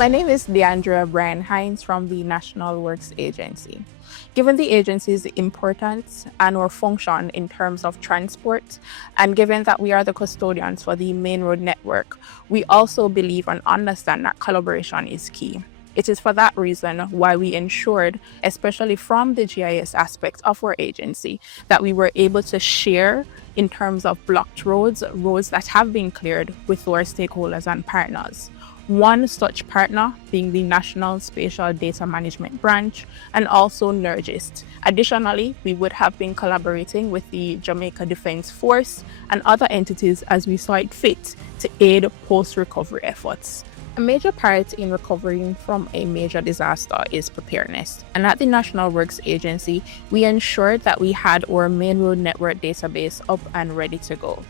My name is Deandra Brian Hines from the National Works Agency. Given the agency's importance and our function in terms of transport, and given that we are the custodians for the main road network, we also believe and understand that collaboration is key. It is for that reason why we ensured, especially from the GIS aspect of our agency, that we were able to share in terms of blocked roads, roads that have been cleared with our stakeholders and partners. One such partner being the National Spatial Data Management Branch and also NERGIST. Additionally, we would have been collaborating with the Jamaica Defense Force and other entities as we saw it fit to aid post-recovery efforts. A major part in recovering from a major disaster is preparedness. And at the National Works Agency, we ensured that we had our main road network database up and ready to go.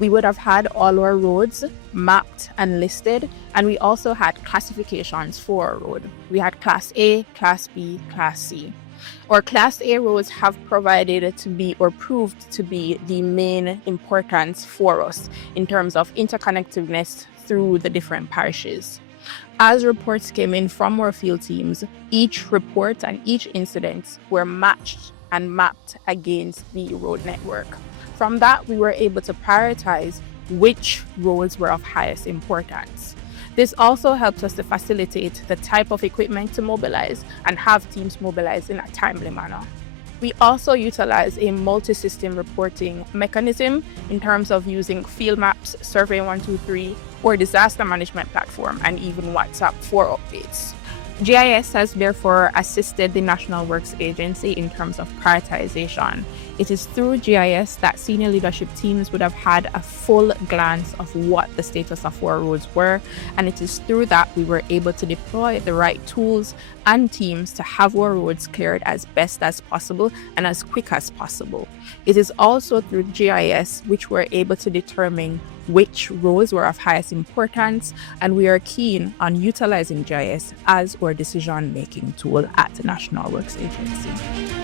We would have had all our roads mapped and listed, and we also had classifications for our road. We had Class A, Class B, Class C. Our Class A roads have provided to be or proved to be the main importance for us in terms of interconnectiveness through the different parishes. As reports came in from our field teams, each report and each incident were matched and mapped against the road network. From that, we were able to prioritize which roads were of highest importance. This also helps us to facilitate the type of equipment to mobilize and have teams mobilize in a timely manner. We also utilize a multi-system reporting mechanism in terms of using field maps, Survey 123, or disaster management platform, and even WhatsApp for updates. GIS has therefore assisted the National Works Agency in terms of prioritization. It is through GIS that senior leadership teams would have had a full glance of what the status of our roads were, and it is through that we were able to deploy the right tools and teams to have our roads cleared as best as possible and as quick as possible. It is also through GIS which we're able to determine which roads were of highest importance, and we are keen on utilizing GIS as our decision-making tool at the National Works Agency.